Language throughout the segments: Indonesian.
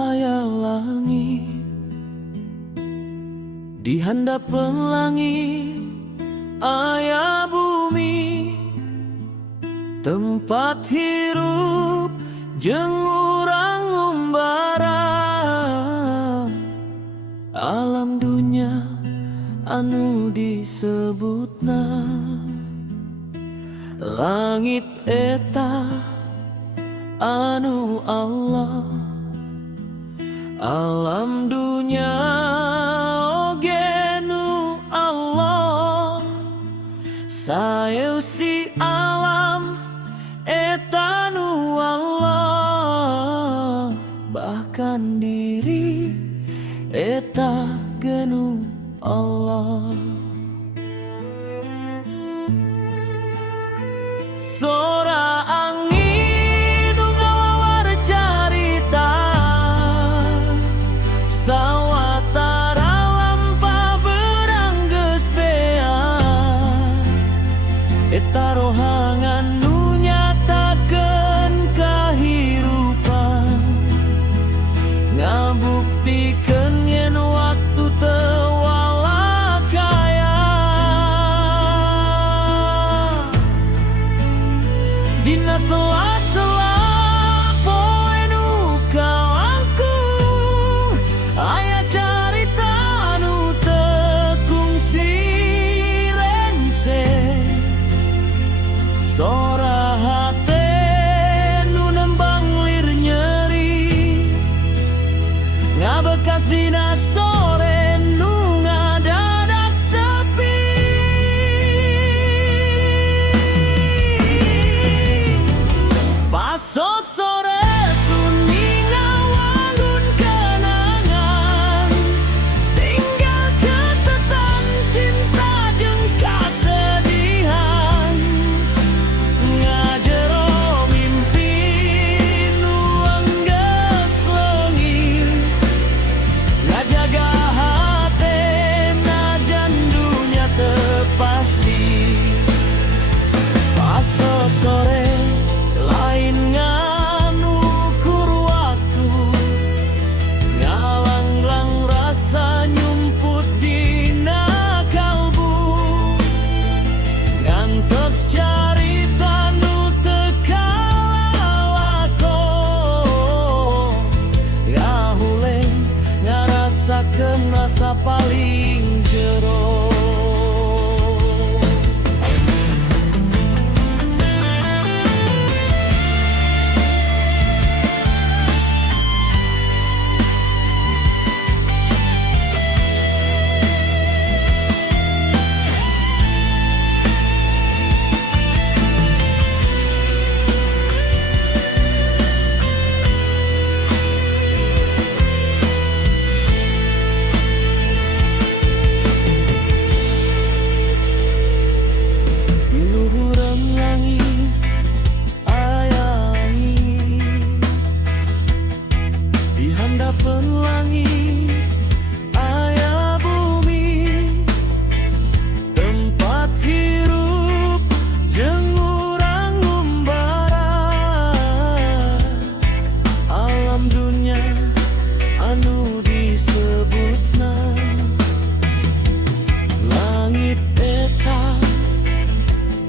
aya langit, di handapeun langit aya bumi, tempat hirup jeung urang ngumbara. Alam dunya anu disebutna langit eta anu Allah. Alam dunya oge nu Allah, saeusi alam eta nu Allah. Bahkan diri eta genu Allah. Sora angin nu ngawar carita, sawatara lampah beurang geus beak. Eta rohangan nu nyatakeun kahirupan, ngabuktikeun yen waktu teu walakaya. Dina sela-sela poe nu kalangkung aya carita nu teu kungsi rengse. Sora hate nu nembang lir nyeri, ngabekas dina sore nu ngadadak sepi. Paso sore sunyi ngawangun kenangan, tinggal catatan cinta jeung kasedihan. Ngajero mimpi nu enggeus leungit, ngajaga hate najan dunya teu pasti. Paso sore lain nganukur waktu, ngalanglang rasa nyumput dina kalbu. Ngantos carita nu teu kalako, ngahuleng ngarasakeun rasa paling jero. Di luhureun langit aya langit, di handapeun langit aya bumi, tempat hirup jeung urang ngumbara. Alam dunya anu disebutna langit eta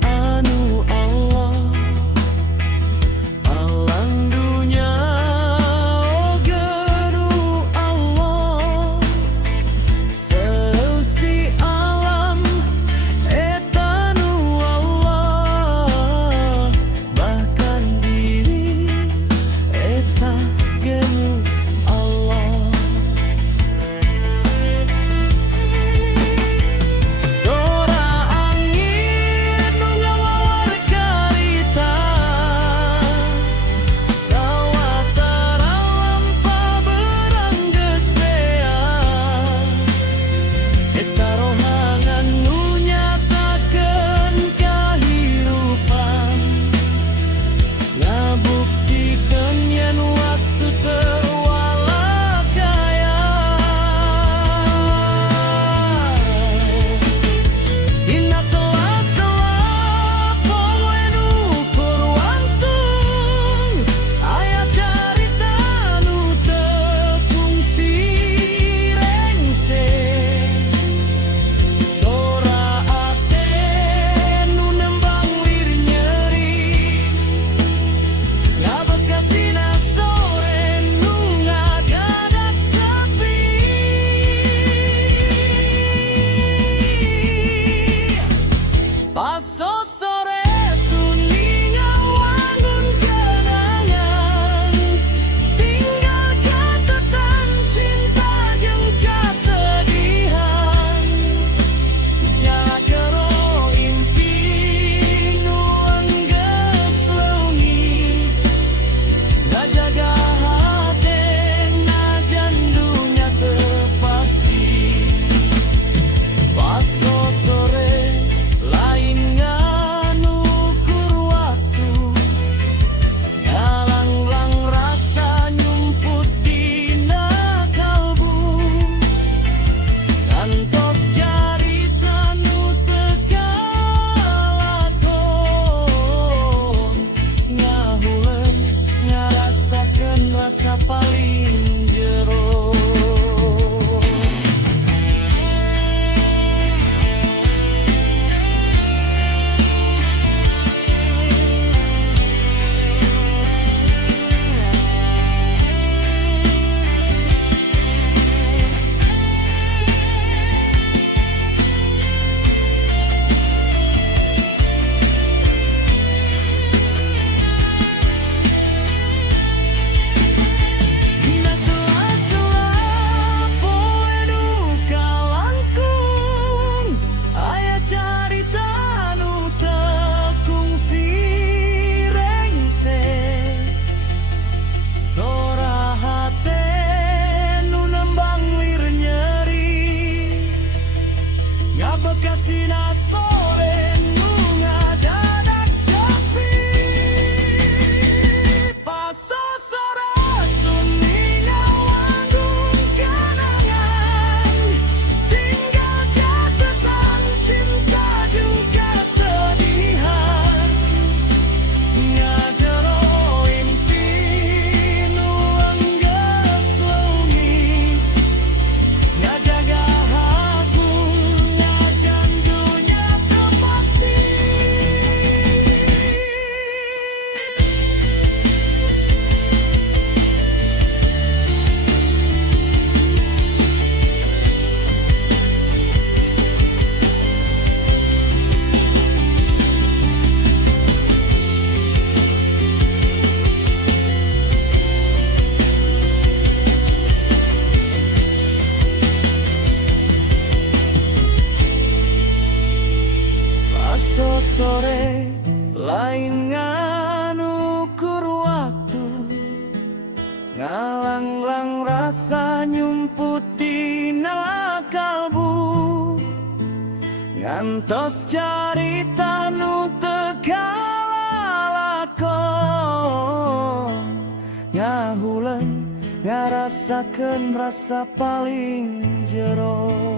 anu Allah. Alam dunya oge nu Allah, rasa nyumput dina kalbu, ngantos carita nu tekalakon, ngahulen ngarasakeun rasa paling jero.